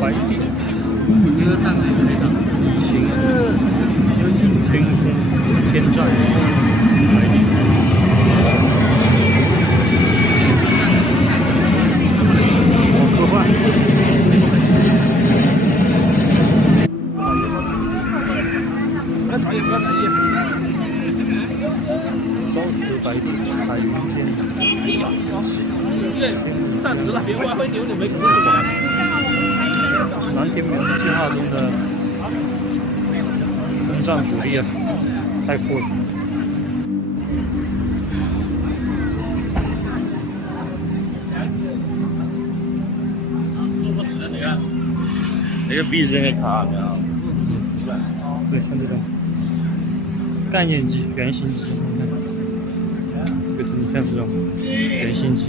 怀地，我觉得蛋子可以的。行，有冰封天战怀地。科幻。不要讨厌，不要讨厌。高石白地海云天。站直了，别歪歪扭扭，没不是玩。蓝天明计划中的登山福利啊，太酷了！那个壁纸那个卡，对，看这个概念机、原型机，你看这种原型机。